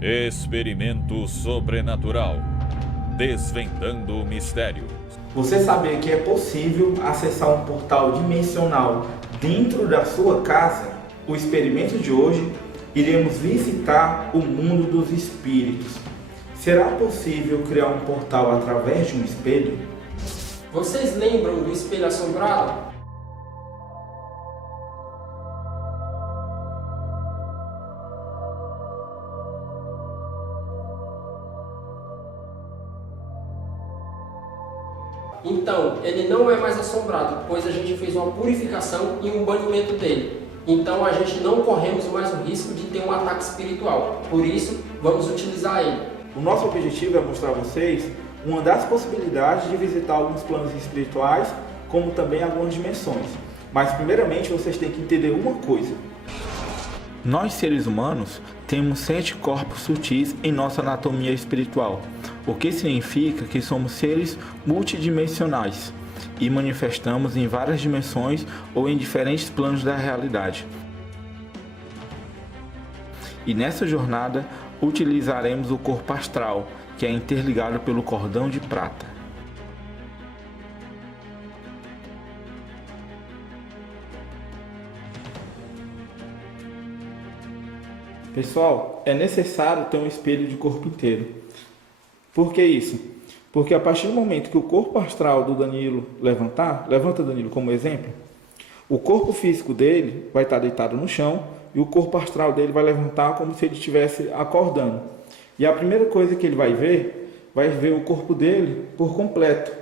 Experimento Sobrenatural, desvendando o mistério. Você sabia que é possível acessar um portal dimensional dentro da sua casa? O experimento de hoje, iremos visitar o mundo dos espíritos. Será possível criar um portal através de um espelho? Vocês lembram do espelho assombrado? Então, ele não é mais assombrado, pois a gente fez uma purificação e um banimento dele. Então a gente não corremos mais o risco de ter um ataque espiritual. Por isso, vamos utilizar ele. O nosso objetivo é mostrar a vocês uma das possibilidades de visitar alguns planos espirituais, como também algumas dimensões. Mas primeiramente vocês têm que entender uma coisa. Nós, seres humanos, temos 7 corpos sutis em nossa anatomia espiritual, o que significa que somos seres multidimensionais e manifestamos em várias dimensões ou em diferentes planos da realidade. E nessa jornada utilizaremos o corpo astral, que é interligado pelo cordão de prata. Pessoal, é necessário ter um espelho de corpo inteiro. Por que isso? Porque a partir do momento que o corpo astral do Danilo levanta Danilo como exemplo, o corpo físico dele vai estar deitado no chão e o corpo astral dele vai levantar como se ele estivesse acordando. E a primeira coisa que ele vai ver o corpo dele por completo.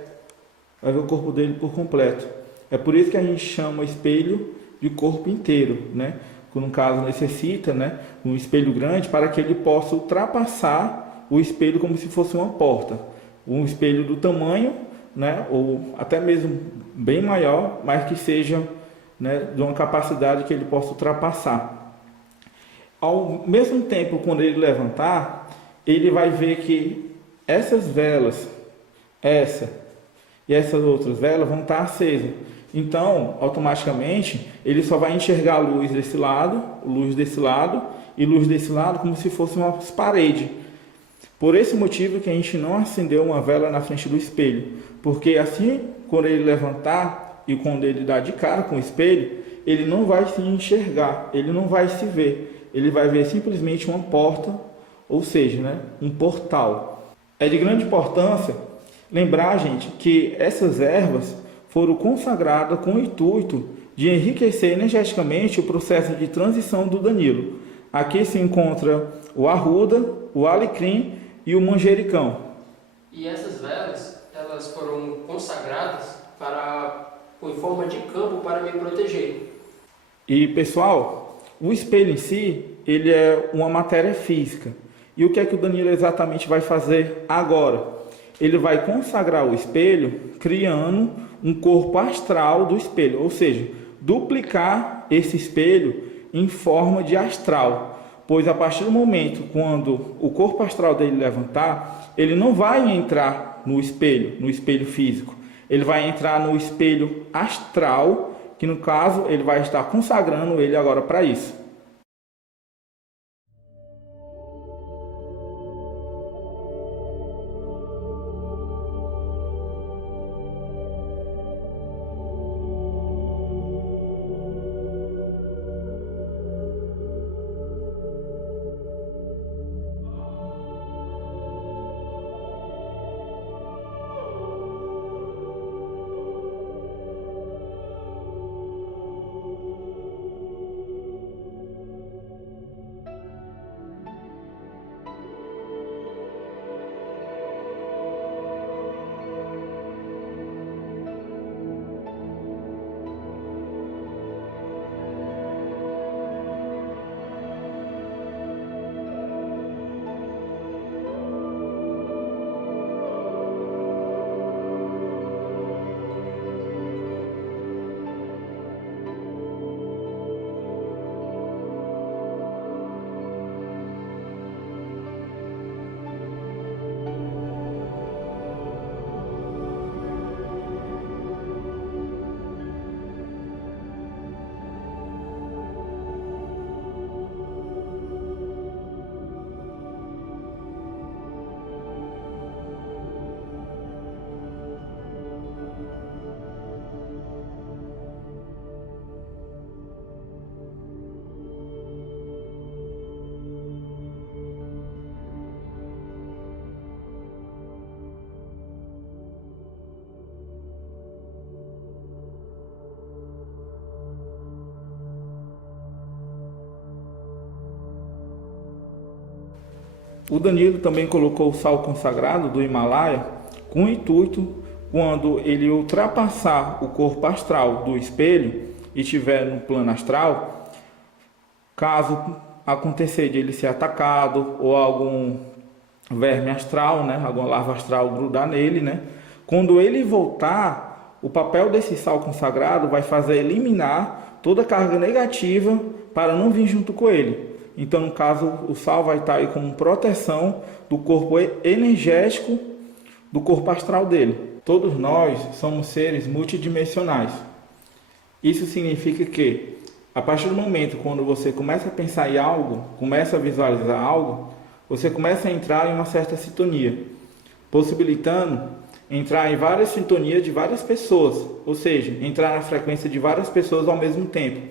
Vai ver o corpo dele por completo. É por isso que a gente chama espelho de corpo inteiro, né? No caso necessita, né, um espelho grande para que ele possa ultrapassar o espelho como se fosse uma porta. Um espelho do tamanho, né, ou até mesmo bem maior, mas que seja, né, de uma capacidade que ele possa ultrapassar. Ao mesmo tempo, quando ele levantar, ele vai ver que essas velas, essa e essas outras velas vão estar acesas. Então, automaticamente, ele só vai enxergar a luz desse lado e luz desse lado como se fosse uma parede. Por esse motivo que a gente não acendeu uma vela na frente do espelho, porque assim, quando ele levantar e quando ele dar de cara com o espelho, ele não vai se enxergar, ele não vai se ver, ele vai ver simplesmente uma porta, ou seja, né, um portal. É de grande importância lembrar, gente, que essas ervas foram consagradas com o intuito de enriquecer energeticamente o processo de transição do Danilo. Aqui se encontra o arruda, o alecrim e o manjericão. E essas velas, elas foram consagradas em forma de campo para me proteger. E pessoal, o espelho em si, ele é uma matéria física. E o que é que o Danilo exatamente vai fazer agora? Ele vai consagrar o espelho criando um corpo astral do espelho, ou seja, duplicar esse espelho em forma de astral, pois a partir do momento quando o corpo astral dele levantar, ele não vai entrar no espelho físico, ele vai entrar no espelho astral, que no caso ele vai estar consagrando ele agora para isso. O Danilo também colocou o sal consagrado do Himalaia com o intuito, quando ele ultrapassar o corpo astral do espelho e estiver no plano astral, caso acontecer de ele ser atacado ou algum verme astral, né, alguma larva astral grudar nele, né, quando ele voltar, o papel desse sal consagrado vai fazer eliminar toda a carga negativa para não vir junto com ele. Então, no caso, o sal vai estar aí como proteção do corpo energético do corpo astral dele. Todos nós somos seres multidimensionais. Isso significa que, a partir do momento quando você começa a pensar em algo, começa a visualizar algo, você começa a entrar em uma certa sintonia, possibilitando entrar em várias sintonias de várias pessoas, ou seja, entrar na frequência de várias pessoas ao mesmo tempo.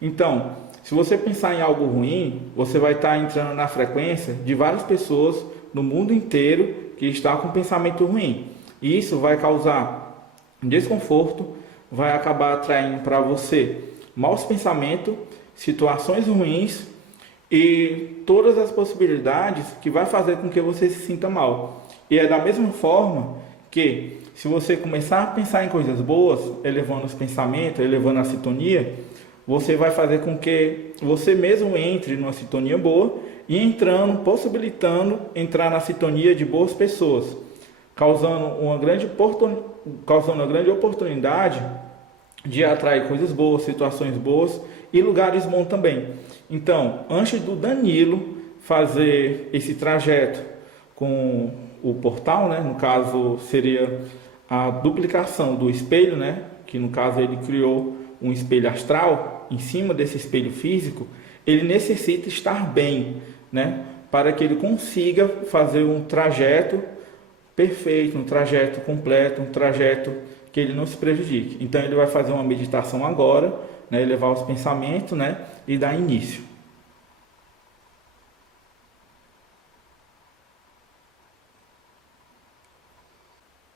Então, se você pensar em algo ruim, você vai estar entrando na frequência de várias pessoas no mundo inteiro que está com pensamento ruim. E isso vai causar desconforto, vai acabar atraindo para você maus pensamentos, situações ruins e todas as possibilidades que vai fazer com que você se sinta mal. E é da mesma forma que, se você começar a pensar em coisas boas, elevando os pensamentos, elevando a sintonia, você vai fazer com que você mesmo entre numa sintonia boa e entrando, possibilitando entrar na sintonia de boas pessoas, causando uma grande oportunidade de atrair coisas boas, situações boas e lugares bons também. Então, antes do Danilo fazer esse trajeto com o portal, né, no caso seria a duplicação do espelho, né, que no caso ele criou um espelho astral em cima desse espelho físico, ele necessita estar bem, né, para que ele consiga fazer um trajeto perfeito, um trajeto completo, um trajeto que ele não se prejudique. Então ele vai fazer uma meditação agora, né, elevar os pensamentos, né, e dar início.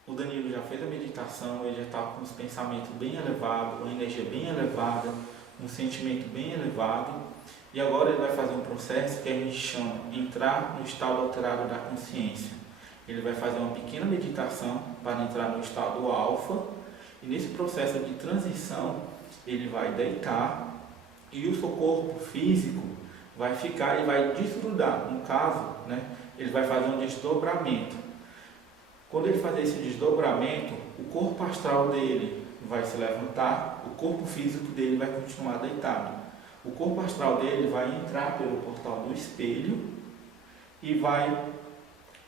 O Danilo já fez a meditação, ele já está com os pensamentos bem elevados, uma energia bem elevada, um sentimento bem elevado. E agora ele vai fazer um processo que a gente chama entrar no estado alterado da consciência. Ele vai fazer uma pequena meditação para entrar no estado alfa. E nesse processo de transição, ele vai deitar e o seu corpo físico vai ficar e vai desgrudar. No caso, né, ele vai fazer um desdobramento. Quando ele fazer esse desdobramento, o corpo astral dele vai se levantar, o corpo físico dele vai continuar deitado. O corpo astral dele vai entrar pelo portal do espelho e vai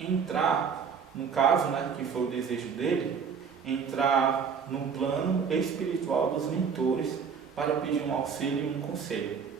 entrar, no caso, né, que foi o desejo dele, entrar no plano espiritual dos mentores para pedir um auxílio e um conselho.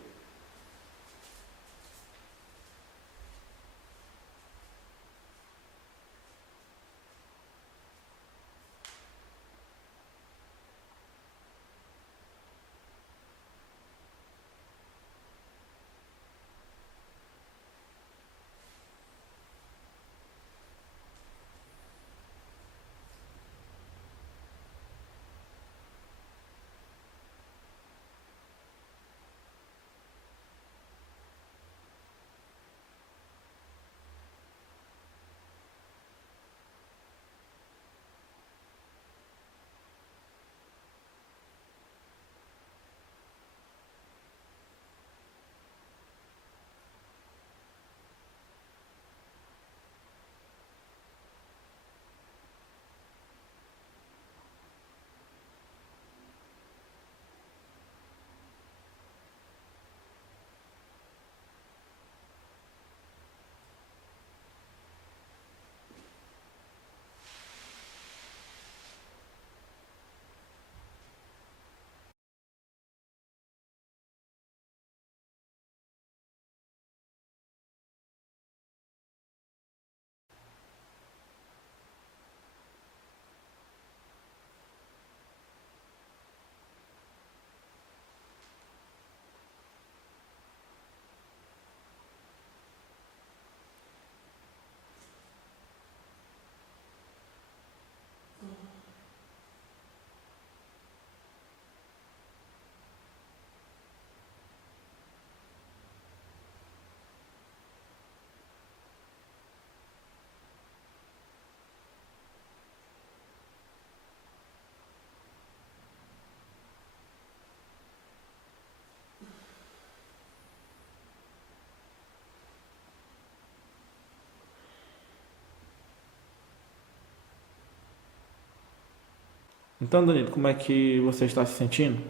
Então, Danilo, como é que você está se sentindo?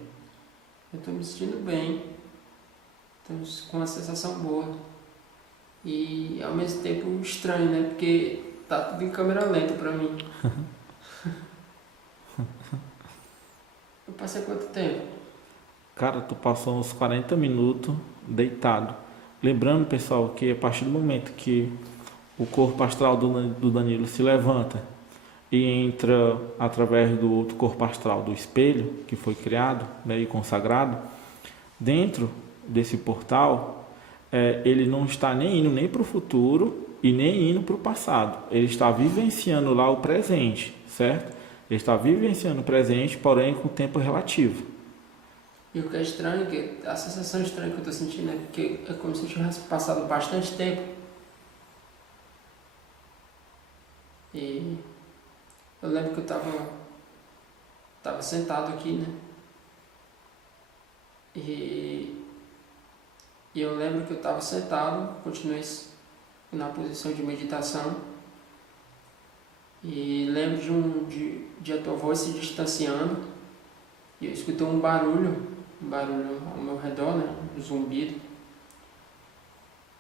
Eu estou me sentindo bem, estou com uma sensação boa. E ao mesmo tempo estranho, né? Porque tá tudo em câmera lenta pra mim. Eu passei quanto tempo? Cara, tu passou uns 40 minutos deitado. Lembrando, pessoal, que a partir do momento que o corpo astral do Danilo se levanta e entra através do outro corpo astral do espelho, que foi criado, né, e consagrado, dentro desse portal, ele não está nem indo nem para o futuro e nem indo para o passado. Ele está vivenciando lá o presente, certo? Ele está vivenciando o presente, porém com tempo relativo. E o que é estranho, a sensação estranha que eu estou sentindo é porque é como se eu tivesse passado bastante tempo. E eu lembro que eu estava sentado aqui, né? E eu lembro que eu estava sentado, continuei na posição de meditação. E lembro de a tua voz se distanciando. E eu escutei um barulho ao meu redor, né? Um zumbido.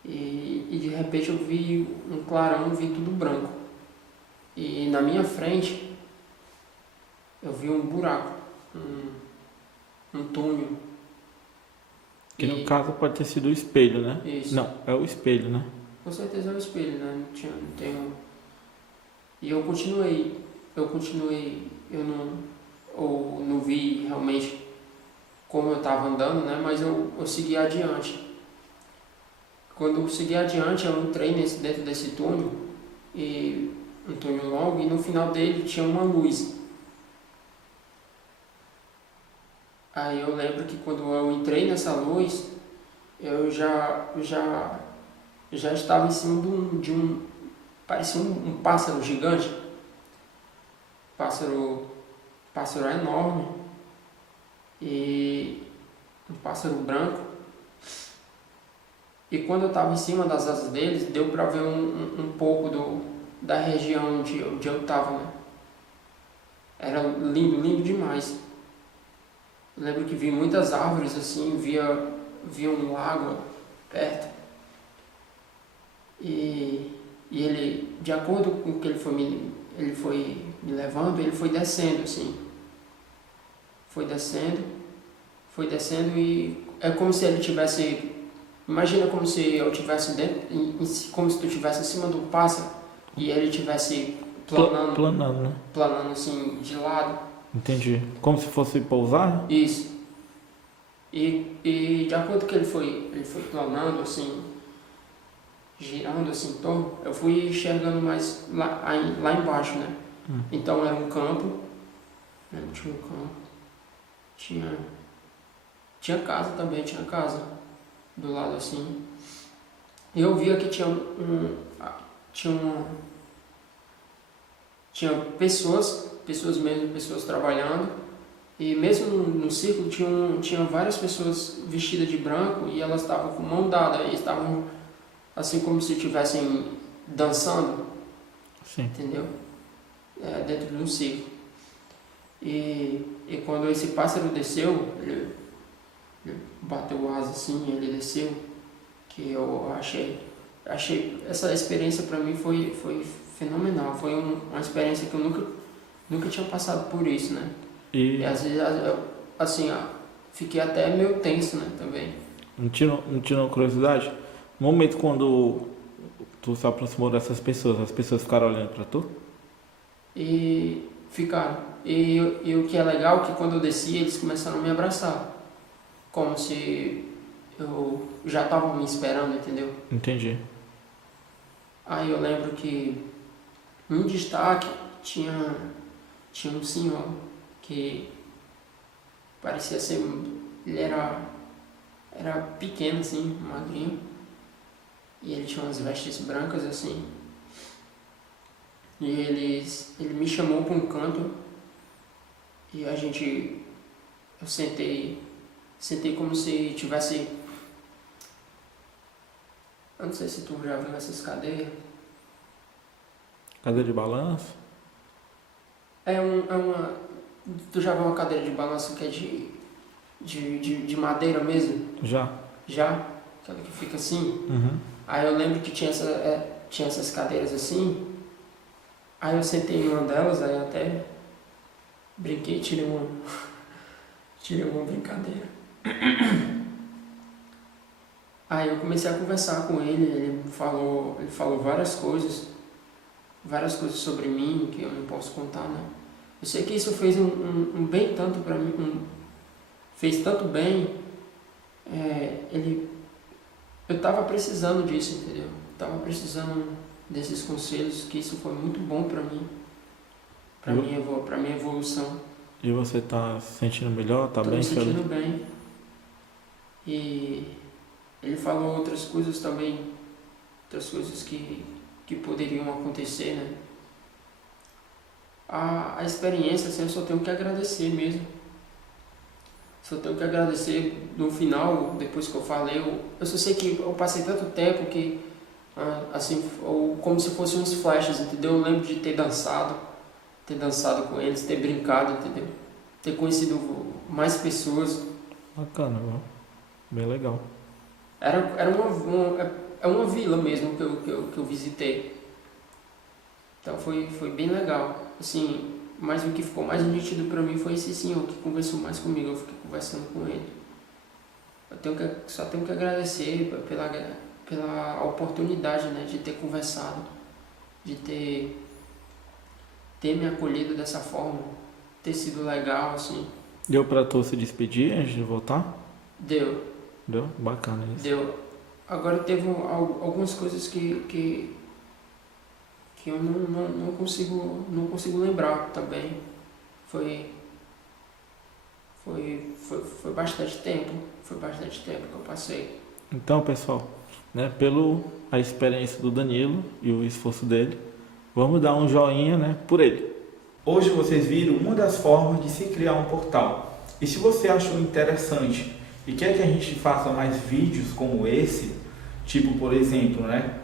E de repente eu vi um clarão, vi tudo branco. E na minha frente eu vi um buraco, um túnel. Que no caso pode ter sido o espelho, né? Isso. Não, é o espelho, né? Com certeza é o espelho, né? Não tenho... E eu continuei, eu não vi realmente como eu estava andando, né? Mas eu segui adiante. Quando eu segui adiante, eu entrei dentro desse túnel, um túnel longo, e no final dele tinha uma luz. Aí eu lembro que quando eu entrei nessa luz, eu já estava em cima parecia um pássaro gigante, pássaro enorme, e um pássaro branco. E quando eu estava em cima das asas deles, deu para ver um pouco da região onde eu estava, né? Era lindo, lindo demais. Eu lembro que vi muitas árvores assim, via um lago perto. E ele, de acordo com o que ele foi me levando, ele foi descendo assim. Foi descendo e é como se ele tivesse... Imagina como se eu tivesse como se tu estivesse em cima do pássaro e ele estivesse Planando, né? Planando assim, de lado. Entendi. Como se fosse pousar? Isso. E de acordo com que ele foi planando assim, girando assim em torno, eu fui enxergando mais lá embaixo, né? Então era um campo, né? Tinha um campo, tinha casa também, tinha casa do lado assim. E eu via que tinha pessoas mesmo, pessoas trabalhando. E mesmo no círculo tinha várias pessoas vestidas de branco e elas estavam com mão dada e estavam assim como se estivessem dançando. Sim. Entendeu? Dentro de um círculo. E quando esse pássaro desceu, ele bateu asa assim, ele desceu, que eu achei essa experiência para mim foi fenomenal. Foi uma experiência que eu nunca tinha passado por isso, né? E às vezes eu, assim, fiquei até meio tenso, né, também. Não tinha curiosidade? No momento quando tu se aproximou dessas pessoas, as pessoas ficaram olhando pra tu? E ficaram. E o que é legal é que quando eu desci, eles começaram a me abraçar. Como se eu já estavam me esperando, entendeu? Entendi. Aí eu lembro que em destaque tinha um senhor que parecia ser... Ele era pequeno assim, magrinho. E ele tinha umas vestes brancas assim. E ele me chamou para um canto. E eu sentei como se tivesse... Eu não sei se tu já viu essas cadeiras. Cadeira de balanço? Tu já viu uma cadeira de balanço que é de madeira mesmo? Já. Já? Aquela que fica assim? Uhum. Aí eu lembro que tinha essas cadeiras assim. Aí eu sentei em uma delas, aí até brinquei, tirei uma brincadeira. Aí eu comecei a conversar com ele falou várias coisas sobre mim que eu não posso contar, né? Eu sei que isso fez um bem tanto pra mim, fez tanto bem. Eu tava precisando disso, entendeu? Tava precisando desses conselhos, que isso foi muito bom pra mim, pra minha evolução. E você tá se sentindo melhor? Tá Tô bem? me sentindo bem. E ele falou outras coisas também, outras coisas que poderiam acontecer, né? A experiência, assim, eu só tenho que agradecer mesmo. Só tenho que agradecer no final, depois que eu falei. Eu só sei que eu passei tanto tempo que, assim, como se fossem uns flashes, entendeu? Eu lembro de ter dançado com eles, ter brincado, entendeu? Ter conhecido mais pessoas. Bacana, bem legal. Era uma vila mesmo que eu visitei. Então foi bem legal. Assim, mas o que ficou mais nítido pra mim foi esse senhor que conversou mais comigo. Eu fiquei conversando com ele. Só tenho que agradecer pela oportunidade, né, de ter conversado, de ter me acolhido dessa forma, ter sido legal, assim. Deu pra tu se despedir antes de voltar? Deu. Deu? Bacana isso. Deu. Agora teve algumas coisas que eu não consigo lembrar também. Foi bastante tempo. Foi bastante tempo que eu passei. Então, pessoal, né, a experiência do Danilo e o esforço dele, vamos dar um joinha, né, por ele. Hoje vocês viram uma das formas de se criar um portal. E se você achou interessante e quer que a gente faça mais vídeos como esse, tipo, por exemplo, né,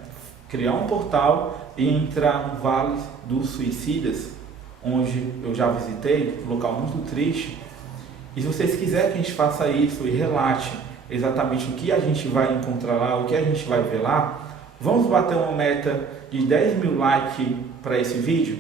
criar um portal e entrar no Vale dos Suicidas, onde eu já visitei, um local muito triste. E se vocês quiserem que a gente faça isso e relate exatamente o que a gente vai encontrar lá, o que a gente vai ver lá, vamos bater uma meta de 10 mil likes para esse vídeo?